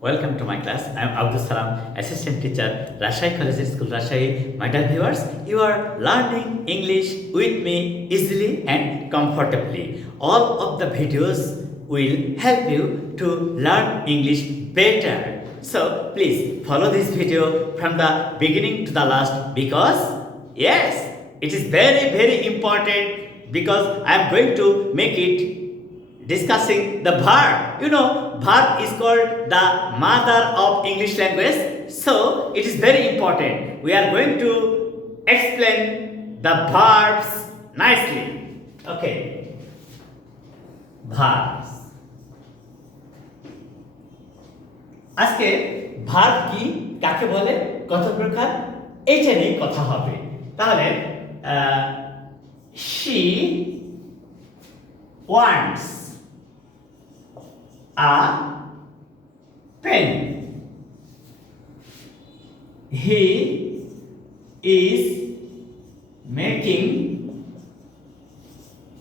Welcome to my class. I am Abdus Salam, Assistant Teacher, Rajshahi Collegiate School, Rajshahi. My dear viewers, you are learning English with me easily and comfortably. All of the videos will help you to learn English better. So please follow this video from the beginning to the last because yes, it is very important because I am going to make it discussing the verb. Verb is called the mother of English language. So, it is very important. We are going to explain the verbs nicely. Okay. Verbs. আজকে verb কি কাকে বলে কত প্রকার এটা নিয়ে কথা হবে তাহলে she wants a pen. He is making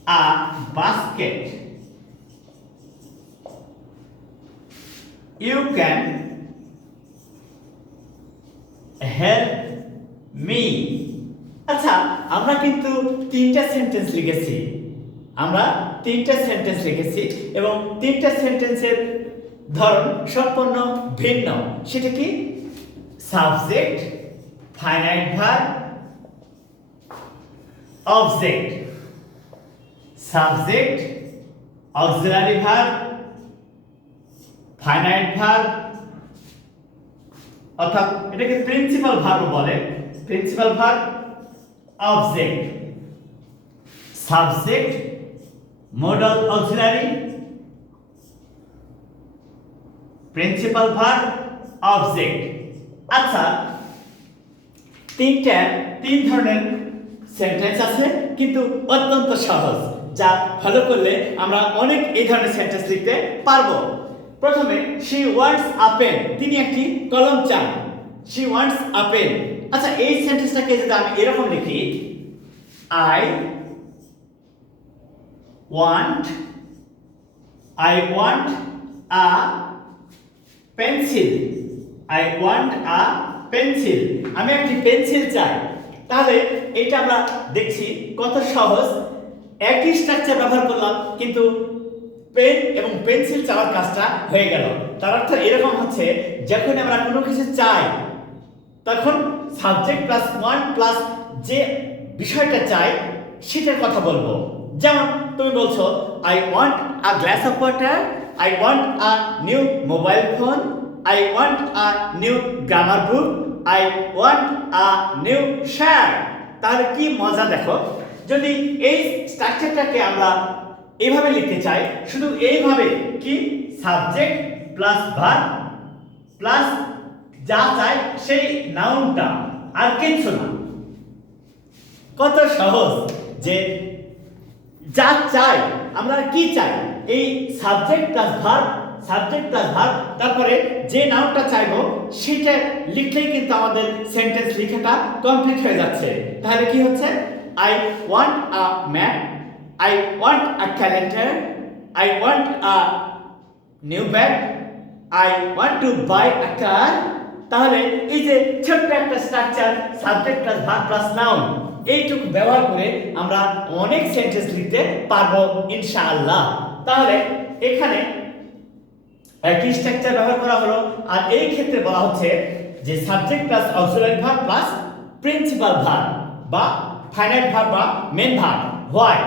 a basket. You can help me. আচ্ছা আমরা কিন্তু তিনটা সেন্টেন্স লিখেছি এবং তিনটা সেন্টেন্সের ধরন সম্পূর্ণ ভিন্ন সেটা কি subject finite verb object subject auxiliary verb finite verb অর্থাৎ এটাকে প্রিন্সিপাল ভার্ব বলে principal verb object subject modal auxiliary principal verb object আচ্ছা তিন ধরনের সেন্টেন্স আছে কিন্তু অত্যন্ত সহজ যা ফলো করলে আমরা অনেক এই ধরনের সেন্টেন্স লিখতে পারবো প্রথমে she wants a pen তিনি একটি কলম চান she wants a pen আচ্ছা এই সেন্টেন্সটাকে যদি আমি এরকম লিখি I want a pencil. I want a pencil. আমি একটি পেন্সিল চাই তাহলে এটা আমরা দেখছি কত সহজ একই স্ট্রাকচার ব্যবহার করলাম কিন্তু পেন এবং পেন্সিল চাওয়ার কাজটা হয়ে গেল তার অর্থ এরকম হচ্ছে যখন আমরা কোনো কিছু চাই তখন সাবজেক্ট প্লাস ওয়ান্ট প্লাস যে বিষয়টা চাই সেটার কথা বলবো যেমন তুমি বলছো I want a glass of water, I want a new mobile phone, I want a new grammar book, I want a new shirt. তাহলে কি মজা দেখো যদি এই স্ট্রাকচারটাকে আমরা এইভাবে লিখতে চাই শুধু এইভাবে কি সাবজেক্ট প্লাস ভার্ব প্লাস যা চাই সেই নাউনটা আর কিছু না কত সহজ যে যা চাই আমরা কি চাই এই সাবজেক্ট প্লাস ভার্ব তারপরে যে নাউনটা চাইবো সেটা লিখলেই কিন্তু আমাদের সেন্টেন্স লেখাটা কমপ্লিট হয়ে যাচ্ছে তাহলে কি হচ্ছে I want a map, I want a calendar, I want a new bag, I want to buy a car তাহলে এই যে ছোট্ট একটা structure subject plus verb plus noun এইটুকু ব্যবহার করে আমরা অনেক সেন্টেন্স লিখতে পারবো ইনশাআল্লাহ তাহলে এখানে একই স্ট্রাকচার ব্যবহার করা হলো আর এই ক্ষেত্রে বলা হচ্ছে যে subject plus auxiliary verb plus principal verb বা ফাইনাইট ভার্ব বা মেইন ভার্ব হোয়াই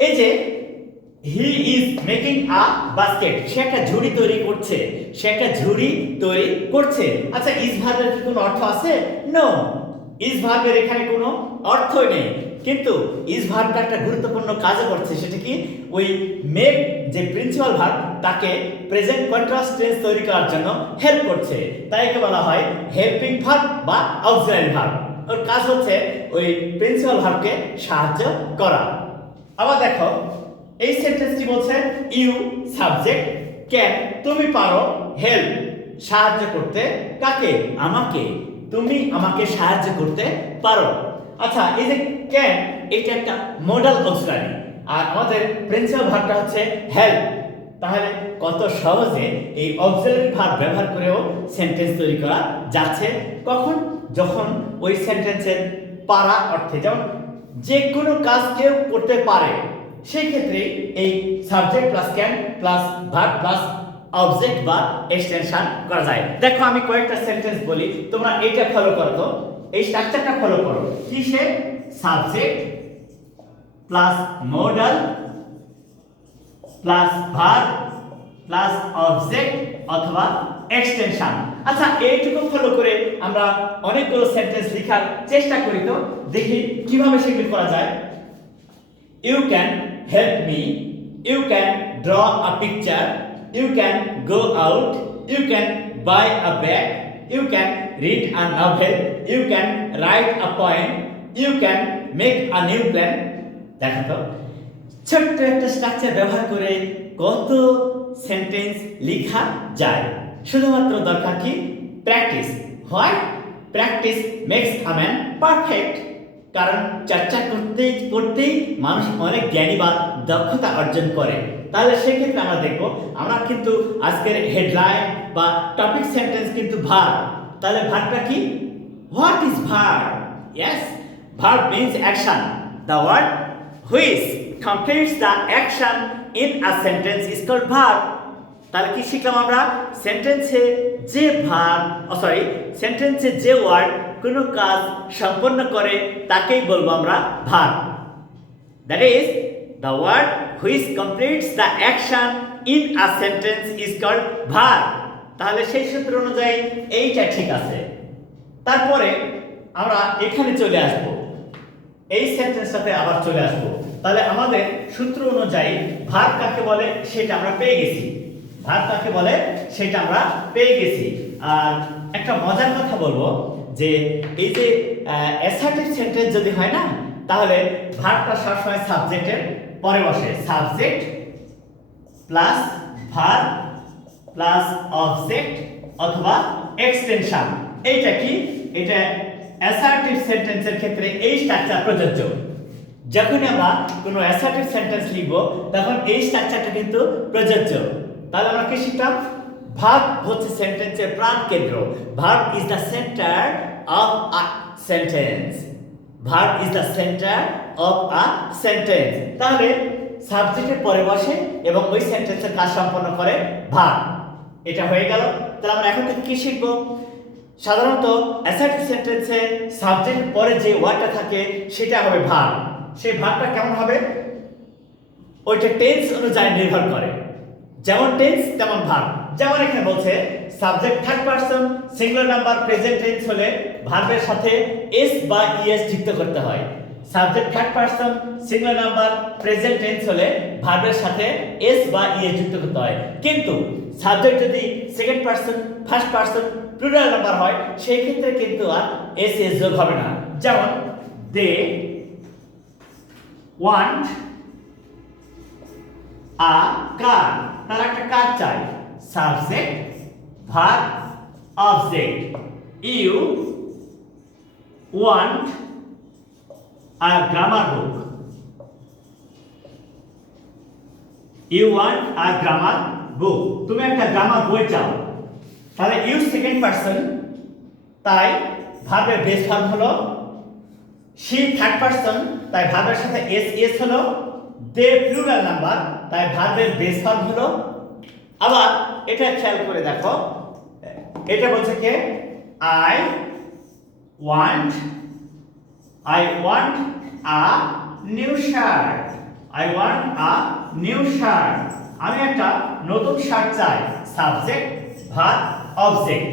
এই যে he is making a basket সে একটা ঝুড়ি তৈরি করছে আচ্ছা ইজ ভার্বের কি কোনো অর্থ আছে নো ইজ ভার্বের এখানে কোনো অর্থই নেই কিন্তু ইজ ভার্বটা একটা গুরুত্বপূর্ণ কাজ করছে সেটা কি ওই মেক যে প্রিন্সিপাল ভার্ব তাকে প্রেজেন্ট কন্টিনিউয়াস টেন্স তৈরি করার জন্য হেল্প করছে তাই একে বলা হয় হেল্পিং ভার্ব বা অক্সিলারি ভার্ব ওর কাজ হচ্ছে ওই প্রিন্সিপাল ভার্বকে সাহায্য করা আবার দেখো এই সেন্টেন্সটি বলছে ইউ সাবজেক্ট ক্যান তুমি পারো হেল্প সাহায্য করতে কাকে আমাকে তুমি আমাকে সাহায্য করতে পারো আচ্ছা এই যে ক্যান এটা একটা মডাল অক্সিলারি আর আমাদের প্রিন্সিপাল ভার্বটা হচ্ছে হেল্প তাহলে কত সহজে এই অক্সিলারি ভার্ব ব্যবহার করেও সেন্টেন্স তৈরি করা যাচ্ছে। কখন? যখন ওই সেন্টেন্সের পারা অর্থে, যেমন যে কোনো কাজ কেউ করতে পারে, সেই ক্ষেত্রে এই subject plus can plus verb plus object বা এক্সটেনশন করা যায়। দেখো আমি কয়েকটা সেন্টেন্স বলি, তোমরা এইটা ফলো করো, তো এই স্ট্রাকচারটা ফলো করো। কিসে? Subject plus modal plus verb plus object অথবা এক্সটেনশন। আচ্ছা, এইটুকু ফলো করে আমরা অনেকগুলো সেন্টেন্স লেখার চেষ্টা করি, তো দেখি কিভাবে সেগুলো করা যায়। You can help me, you can draw a picture, you can go out, you can buy a bag, you can read a novel, you can write a poem, you can make a new plan. দেখো তো ছোট্ট একটা structure ব্যবহার করে কত sentence লেখা যায়। শুধুমাত্র দরকার কি? প্র্যাকটিস। হয় practice makes a man perfect. কারণ চর্চা করতেই করতেই মানুষ অনেক জ্ঞানী বা দক্ষতা অর্জন করে। তাহলে সেক্ষেত্রে আমরা দেখবো, আমরা কিন্তু আজকের হেডলাইন বা টপিক সেন্টেন্স কিন্তু ভার্ব। তাহলে ভার্বটা কি? What is verb? Yes, verb means action. The word which completes the action in a sentence is called verb. তাহলে কি শিখলাম আমরা? সেন্টেন্সে যে ভার্ব সেন্টেন্সে যে ওয়ার্ড কোনো কাজ সম্পন্ন করে তাকেই বলবো আমরা verb. That is the word which completes the action in a sentence is called verb. তাহলে সেই সূত্র অনুযায়ী এইটা ঠিক আছে। তারপরে আমরা এখানে চলে আসব, এই সেন্টেন্সটাতে আবার চলে আসব। তাহলে আমাদের সূত্র অনুযায়ী ভার্ব কাকে বলে সেটা আমরা পেয়ে গেছি। ভার্ব কাকে বলে সেটা আমরা পেয়ে গেছি। আর একটা মজার কথা বলবো যে এই যে অ্যাসার্টিভ সেন্টেন্স যদি হয় না, তাহলে ভার্বটা সবসময় সাবজেক্টের পরে বসে। Subject plus verb plus object অথবা এক্সটেনশন। এইটা কি? এটা অ্যাসার্টিভ সেন্টেন্সের ক্ষেত্রে এই স্ট্রাকচার প্রযোজ্য। যখন আমরা কোনো অ্যাসার্টিভ সেন্টেন্স লিখব তখন এই স্ট্রাকচারটা কিন্তু প্রযোজ্য। তাহলে আমরা কি শিখলাম? ভার্ব হচ্ছে সেন্টেন্সের প্রাণ কেন্দ্র। Verb is the centre of a sentence. Verb is the centre of a sentence. তাহলে সাবজেক্টের পরে বসে এবং ওই সেন্টেন্সের কাজ সম্পন্ন করে ভার্ব। এটা হয়ে গেল। তাহলে আমরা এখন থেকে কি শিখব? সাধারণত অ্যাসার্টিভ সেন্টেন্সে সাবজেক্টের পরে যে ওয়ার্ডটা থাকে সেটা হবে ভার্ব। সেই ভার্বটা কেমন হবে? ওইটা টেন্স অনুযায়ী নির্ভর করে। যেমন টেন্স তেমন ভার্ব। যেমন এখানে বলছে subject third person singular number present tense হলে ভার্বের সাথে এস বা ইএস যুক্ত করতে হয়। Subject third person singular number present tense হলে ভার্বের সাথে এস বা ইএস যুক্ত করতে হয়। কিন্তু সাবজেক্ট যদি second person first person plural number হয় সেই ক্ষেত্রে কিন্তু আর এস এস যোগ হবে না। যেমন দে ওয়ান্ট আ কার, তারা একটা কার চাই। Subject verb object. You want a grammar book. You want a grammar book. তুমি একটা গ্রামার বই চাও। তাহলে ইউ সেকেন্ড পারসন, তাই ভার্বের বেস ফর্ম হলো শি থার্ড পারসন, তাই ভার্বের সাথে এস এস হলো। দে প্লুরাল নাম্বার, তাই ভার্বের বেস ফর্ম হলো। আবার এটা খেয়াল করে দেখো, এটা বলছে কে? I want a new shirt. I want a new shirt. আমি একটা নতুন শার্ট চাই। Subject verb object.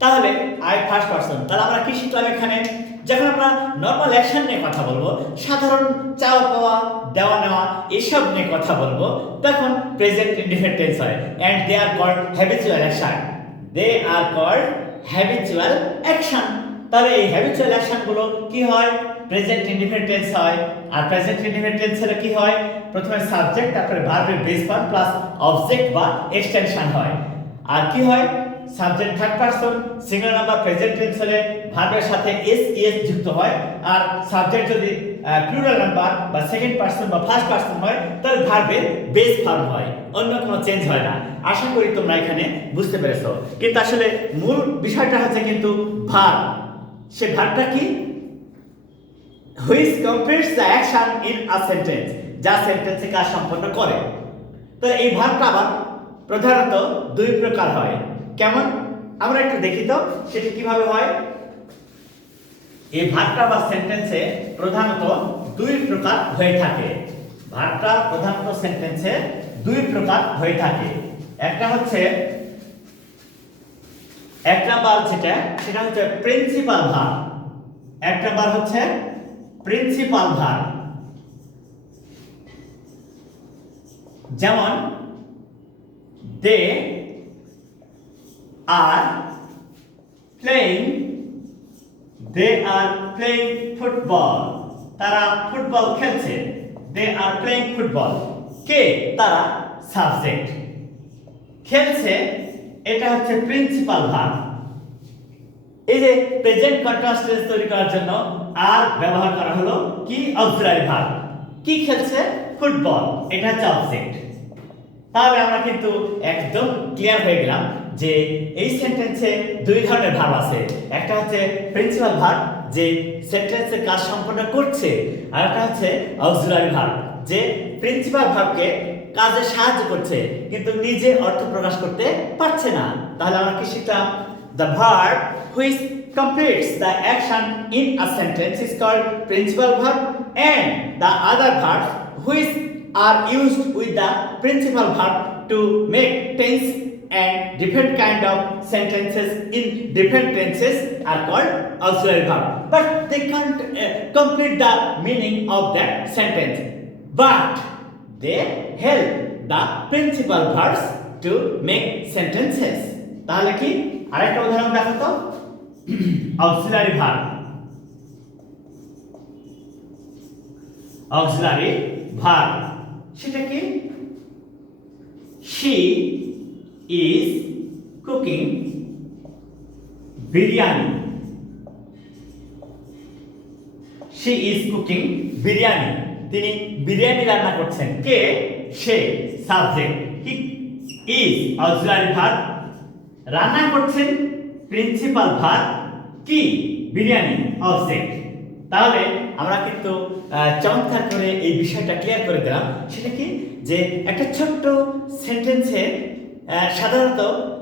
তাহলে আই ফার্স্ট পারসন। তাহলে আমরা কি শিখলাম এখানে? যখন আমরা নর্মাল অ্যাকশন নিয়ে কথা বলবো, সাধারণ চাওয়া পাওয়া দেওয়া নেওয়া এসব নিয়ে কথা বলবো, তখন প্রেজেন্ট ইনডিফিনিট টেন্স হয়। And they are called habitual action. They are called habitual action. তাহলে এই হ্যাবিচুয়াল অ্যাকশন গুলো কি হয়? প্রেজেন্ট ইনডিফিনিট টেন্স হয়। আর প্রেজেন্ট ইনডিফিনিট টেন্সের কি হয়? প্রথমে সাবজেক্ট, তারপরে ভার্বের বেস ফর্ম প্লাস অবজেক্ট বা এক্সটেনশন হয়। আর কি হয়? Subject third person singular number present tense হলে ভার্বের সাথে এস এস যুক্ত হয়। আর সাবজেক্ট যদি প্লুরাল নাম্বার বা সেকেন্ড পারসন বা ফার্স্ট পারসন হয় তাহলে ভার্বের বেস ফর্ম হয়, অন্য কোনো চেঞ্জ হয় না। আশা করি তোমরা এখানে বুঝতে পেরেছো। কিন্তু আসলে মূল বিষয়টা হচ্ছে কিন্তু ভার্ব। সে ভার্বটা কি? Which completes the action in a sentence, যা সেন্টেন্সে কাজ সম্পন্ন করে। তো এই ভার্বটা আবার প্রধানত দুই প্রকার হয়। কেমন? আমরা একটু দেখি তো সেটা কিভাবে হয়। এই ভার্বটা বা সেন্টেন্সে প্রধানত দুই প্রকার হয়ে থাকে। ভার্বটা প্রধানত সেন্টেন্সে দুই প্রকার হয়ে থাকে। একটা হচ্ছে এক নাম্বার সেটা হচ্ছে প্রিন্সিপাল ভার্ব। এক নাম্বার হচ্ছে প্রিন্সিপাল ভার্ব। যেমন they are playing, they are playing football, তারা ফুটবল খেলছে। দে আর প্লেইং ফুটবল, কে? তারা সাবজেক্ট। খেলছে এটা হচ্ছে প্রিন্সিপাল ভার্ব। এই যে প্রেজেন্ট কন্টিনিউয়াস টেন্স তৈরি করার জন্য আর ব্যবহার করা হলো কি? Auxiliary verb. কি খেলছে? ফুটবল, এটা হচ্ছে অবজেক্ট। তাহলে আমরা কিন্তু একদম ক্লিয়ার হয়ে গেলাম যে এই সেন্টেন্সে দুই ধরনের ভার্ব আছে। একটা হচ্ছে প্রিন্সিপাল ভার্ব, যে সেন্টেন্সের কাজ সম্পন্ন করছে, আর একটা হচ্ছে অক্সিলারি ভার্ব, যে প্রিন্সিপাল ভার্বকে কাজে সাহায্য করছে কিন্তু নিজে অর্থ প্রকাশ করতে পারছে না। তাহলে আমরা কি শিখলাম? The verb which completes the action in a sentence is called principal verb, and the other verbs which are used with the principal verb to make tense and different kind of sentences in different tenses are called auxiliary verb. But they can't complete the meaning of that sentence, but they help the principal verbs to make sentences. তাহলে কি? আরেকটা উদাহরণ দেখো তো। Auxiliary verb. Auxiliary verb সেটা কি? she is cooking biryani. she is cooking biryani, তিনি বিরিয়ানি রান্না করছেন। কে? সে, সাবজেক্ট। কি? is অক্সিলারি ভার্ব, রান্না করছেন প্রিন্সিপাল ভার্ব, কি? বিরিয়ানি, অবজেক্ট। তাহলে আমরা কিন্তু চমৎকার করে এই বিষয়টা ক্লিয়ার করে দিলাম। সেটা কি? যে একটা ছোট্ট সেন্টেন্সে সাধারণত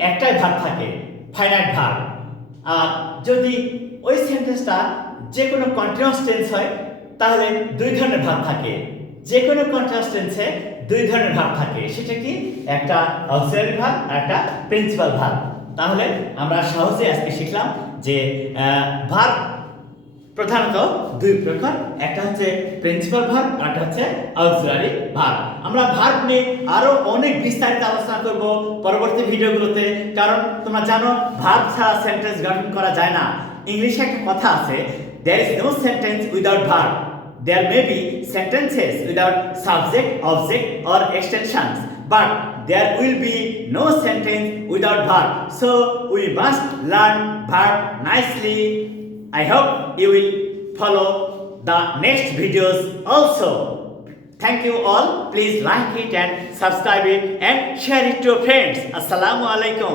একটাই ভার্ব থাকে, ফাইনাইট ভার্ব। আর যদি ওই সেন্টেন্সটা যে কোনো কন্টিনিউয়াস টেন্স হয় তাহলে দুই ধরনের ভার্ব থাকে। যে কোনো কন্টিনিউয়াস টেন্সে দুই ধরনের ভার্ব থাকে। সেটা কি? একটা অক্সিলারি ভার্ব আর একটা প্রিন্সিপাল ভার্ব। তাহলে আমরা সহজে আজকে শিখলাম যে ভার্ব প্রধানত দুই প্রকার, একটা হচ্ছে প্রিন্সিপাল ভার্ব আর একটা হচ্ছে অক্সিলারি ভার্ব। আমরা ভার্ব নিয়ে আরো অনেক বিস্তারিত আলোচনা করব পরবর্তী ভিডিওগুলোতে, কারণ তোমরা জানো ভার্ব ছাড়া সেন্টেন্স গঠন করা যায় না। ইংলিশে একটা কথা আছে, there is no sentence without verb. There may be sentences without subject, object or extensions, but there will be no sentence without verb. So we must learn verb nicely. I hope you will follow the next videos also. Thank you all. Please like it and subscribe it and share it to your friends. Assalamu alaikum.